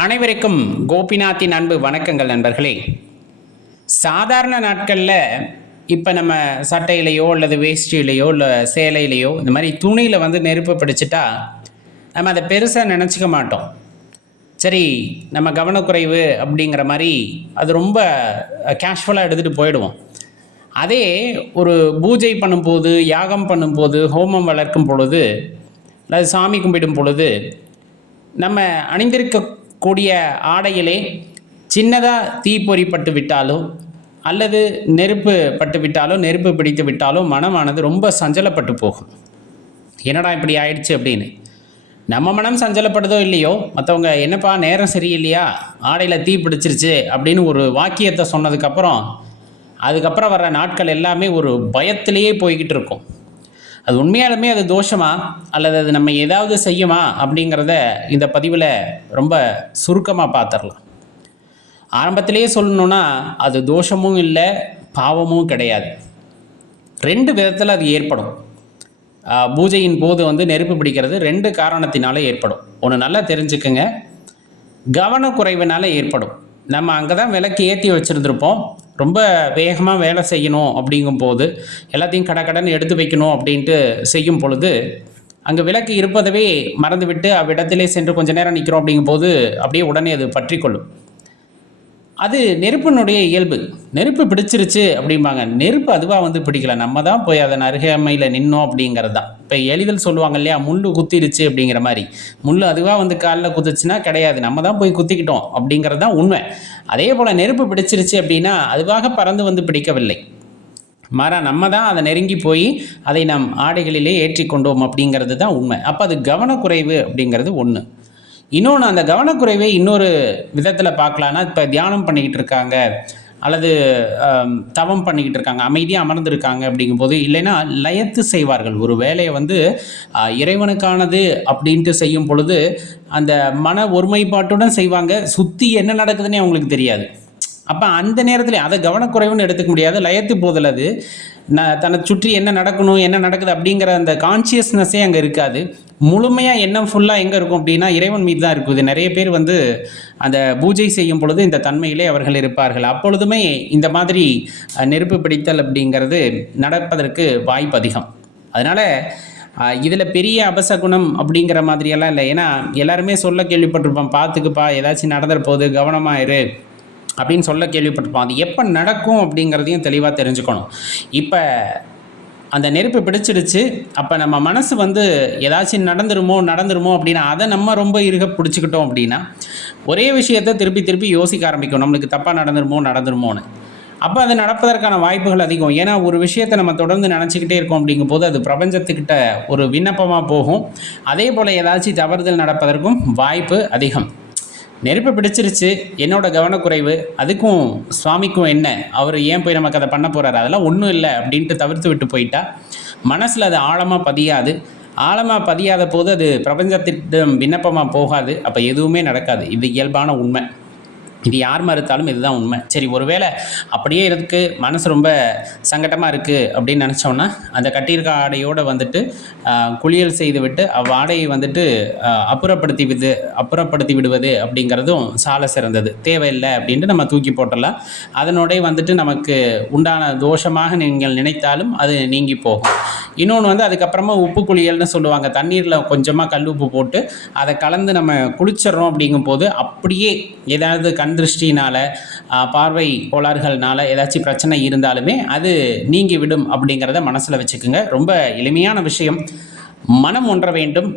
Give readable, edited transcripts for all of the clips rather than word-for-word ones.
அனைவருக்கும் கோபிநாத்தின் அன்பு வணக்கங்கள் நண்பர்களே. சாதாரண நாட்களில் இப்போ நம்ம சட்டையிலையோ அல்லது வேஷ்டியிலையோ இல்லை சேலையிலையோ இந்த மாதிரி துணியில் நெருப்பு பிடிச்சிட்டா நம்ம அதை பெருசாக நினச்சிக்க மாட்டோம். சரி, நம்ம கவனக்குறைவு அப்படிங்கிற மாதிரி அது ரொம்ப கேஷுவலாக எடுத்துகிட்டு போயிடுவோம். அதே ஒரு பூஜை பண்ணும்போது, யாகம் பண்ணும்போது, ஹோமம் வளர்க்கும் பொழுது அல்லது சாமி கும்பிடும் பொழுது நம்ம அணிந்திருக்கக்கூடிய ஆடையிலே சின்னதாக தீப்பொறி பட்டு விட்டாலோ அல்லது நெருப்பு பட்டு விட்டாலோ, நெருப்பு பிடித்து விட்டாலோ மனமானது ரொம்ப சஞ்சலப்பட்டு போகும். என்னடா இப்படி ஆயிடுச்சு அப்படின்னு. நம்ம மனம் சஞ்சலப்படுதோ இல்லையோ, மற்றவங்க என்னப்பா நேரம் சரியில்லையா, ஆடையில் தீ பிடிச்சிருச்சு அப்படின்னு ஒரு வாக்கியத்தை சொன்னதுக்கப்புறம் அதுக்கப்புறம் வர்ற நாட்கள் எல்லாமே ஒரு பயத்திலேயே போய்கிட்டு இருக்கும். அது உண்மையாலுமே அது தோஷமா அல்லது அது நம்ம ஏதாவது செய்யுமா அப்படிங்கிறத இந்த பதிவில் ரொம்ப சுருக்கமாக பார்த்துடலாம். ஆரம்பத்திலேயே சொல்லணுன்னா அது தோஷமும் இல்லை, பாவமும் கிடையாது. ரெண்டு விதத்தில் அது ஏற்படும். பூஜையின் போது நெருப்பு பிடிக்கிறது ரெண்டு காரணத்தினால ஏற்படும். ஒன்று நல்லா தெரிஞ்சுக்குங்க, கவனக்குறைவினால ஏற்படும். நம்ம அங்கே தான் விளக்கு ஏற்றி வச்சுருந்துருப்போம். ரொம்ப வேகமாக வேலை செய்யணும் அப்படிங்கும்போது, எல்லாத்தையும் கடன்னு எடுத்து வைக்கணும் அப்படின்ட்டு செய்யும் பொழுது அங்கே விளக்கு இருப்பதவே மறந்துவிட்டு அவ்விடத்திலே சென்று கொஞ்சம் நேரம் நிற்கிறோம் அப்படிங்கும்போது அப்படியே உடனே அது பற்றி கொள்ளும். அது நெருப்பினுடைய இயல்பு. நெருப்பு பிடிச்சிருச்சு அப்படிம்பாங்க. நெருப்பு அதுவாக பிடிக்கல, நம்ம தான் போய் அதன் அருகாமையில் நின்னோம் அப்படிங்கிறது தான். இப்போ எளிதில் சொல்லுவாங்க இல்லையா, முள் குத்திருச்சு அப்படிங்கிற மாதிரி. முள் அதுவாக காலில் குத்துச்சுன்னா கிடையாது, நம்ம தான் போய் குத்திக்கிட்டோம் அப்படிங்கிறது தான் உண்மை. அதே போல் நெருப்பு பிடிச்சிருச்சு அப்படின்னா அதுவாக பறந்து பிடிக்கவில்லை, மாறா நம்ம தான் அதை நெருங்கி போய் அதை நம் ஆடைகளிலே ஏற்றி கொண்டோம் அப்படிங்கிறது தான் உண்மை. அப்போ அது கவனக்குறைவு அப்படிங்கிறது ஒன்று. இன்னொன்று, அந்த கவனக்குறைவை இன்னொரு விதத்தில் பார்க்கலான்னா, இப்போ தியானம் பண்ணிக்கிட்டு இருக்காங்க அல்லது தவம் பண்ணிக்கிட்டு இருக்காங்க, அமைதியாக அமர்ந்திருக்காங்க அப்படிங்கும்போது, இல்லைன்னா லயத்து செய்வார்கள். ஒரு வேலையை இறைவனுக்கானது அப்படின்ட்டு செய்யும் பொழுது அந்த மன ஒருமைப்பாட்டுடன் செய்வாங்க. சுற்றி என்ன நடக்குதுன்னே அவங்களுக்கு தெரியாது. அப்போ அந்த நேரத்தில் அதை கவனக்குறைவுன்னு எடுத்துக்க முடியாது. லயத்து போதில் அது தன்னை சுற்றி என்ன நடக்கணும், என்ன நடக்குது அப்படிங்கிற அந்த கான்சியஸ்னஸே அங்கே இருக்காது. முழுமையாக எண்ணம் ஃபுல்லாக எங்கே இருக்கும் அப்படின்னா இறைவன் மீது தான் இருக்குது. நிறைய பேர் அந்த பூஜை செய்யும் பொழுது இந்த தன்மையிலே அவர்கள் இருப்பார்கள். அப்பொழுதுமே இந்த மாதிரி நெருப்பு பிடித்தல் அப்படிங்கிறது நடப்பதற்கு வாய்ப்பு அதிகம். அதனால் இதில் பெரிய அபசகுணம் அப்படிங்கிற மாதிரியெல்லாம் இல்லை. ஏன்னா எல்லாருமே சொல்ல கேள்விப்பட்டிருப்போம், பார்த்துக்குப்பா ஏதாச்சும் நடந்துற போது கவனமாக இரு அப்படின்னு சொல்ல கேள்விப்பட்டிருப்போம். அது எப்போ நடக்கும் அப்படிங்கிறதையும் தெளிவாக தெரிஞ்சுக்கணும். இப்போ அந்த நெருப்பு பிடிச்சிடுச்சு, அப்போ நம்ம மனசு ஏதாச்சும் நடந்துருமோ அப்படின்னா அதை நம்ம ரொம்ப இறுக பிடிச்சிக்கிட்டோம் அப்படின்னா ஒரே விஷயத்தை திருப்பி யோசிக்க ஆரம்பிக்கும், நம்மளுக்கு தப்பாக நடந்துருமோன்னு. அப்போ அது நடப்பதற்கான வாய்ப்புகள் அதிகம். ஏன்னா ஒரு விஷயத்தை நம்ம தொடர்ந்து நினச்சிக்கிட்டே இருக்கோம் அப்படிங்கும்போது அது பிரபஞ்சத்துக்கிட்ட ஒரு விண்ணப்பமாக போகும். அதே போல் ஏதாச்சும் தவறுதல் நடப்பதற்கும் வாய்ப்பு அதிகம். நெருப்பு பிடிச்சிருச்சு, என்னோட கவனக்குறைவு, அதுக்கும் சுவாமிக்கும் என்ன, அவர் ஏன் போய் நமக்கு அதை பண்ண போகிறாரு, அதெல்லாம் ஒன்றும் இல்லை அப்படின்ட்டு தவிர்த்து விட்டு போயிட்டா மனசில் அது ஆழமாக பதியாது. ஆழமாக பதியாத போது அது பிரபஞ்சத்திடம் விண்ணப்பமாக போகாது. அப்போ எதுவுமே நடக்காது. இது இயல்பான உண்மை. இது யார் மறுத்தாலும் இதுதான் உண்மை. சரி, ஒருவேளை அப்படியே இருக்கு, மனசு ரொம்ப சங்கடமாக இருக்குது அப்படின்னு நினச்சோன்னா அந்த கட்டியிருக்க ஆடையோடு குளியல் செய்து விட்டு அவ்வாடையை அப்புறப்படுத்தி விடுவது அப்படிங்கிறதும் சால சிறந்தது. தேவையில்லை அப்படின்ட்டு நம்ம தூக்கி போட்டலாம். அதனோட நமக்கு உண்டான தோஷமாக நீங்கள் நினைத்தாலும் அது நீங்கி போகும். இன்னொன்று அதுக்கப்புறமா உப்பு குளியல்னு சொல்லுவாங்க. தண்ணீரில் கொஞ்சமாக கல் உப்பு போட்டு அதை கலந்து நம்ம குளிச்சிட்றோம் அப்படிங்கும்போது அப்படியே ஏதாவது கண் திருஷ்டினால், பார்வை கோளாறுகள்னால ஏதாச்சும் பிரச்சனை இருந்தாலுமே அது நீங்கி விடும் அப்படிங்கிறத மனசில் வச்சுக்கோங்க. ரொம்ப எளிமையான விஷயம். மனம் ஒன்ற வேண்டும்.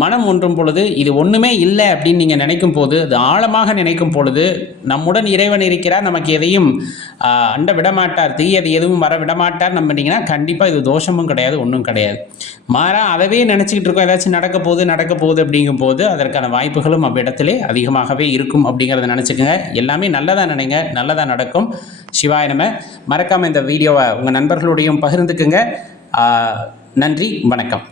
மனம் ஒன்றும் பொழுது இது ஒன்றுமே இல்லை அப்படின்னு நீங்கள் நினைக்கும் போது, அது ஆழமாக நினைக்கும் பொழுது நம்முடன் இறைவன் இருக்கிறார், நமக்கு எதையும் அண்ட விடமாட்டார், தீயது எதுவும் வர விடமாட்டார் நம்பினீங்கன்னா கண்டிப்பாக இது தோஷமும் கிடையாது, ஒன்றும் கிடையாது. மாறா அதவே நினச்சிக்கிட்டு இருக்கோம், ஏதாச்சும் நடக்க போகுது அப்படிங்கும்போது அதற்கான வாய்ப்புகளும் அவ்விடத்திலே அதிகமாகவே இருக்கும் அப்படிங்கிறத நினச்சிக்கோங்க. எல்லாமே நல்லதாக நினைங்க, நல்லதாக நடக்கும். சிவாய நம. மறக்காமல் இந்த வீடியோவை உங்கள் நண்பர்களுடையும் பகிர்ந்துக்குங்க. நன்றி, வணக்கம்.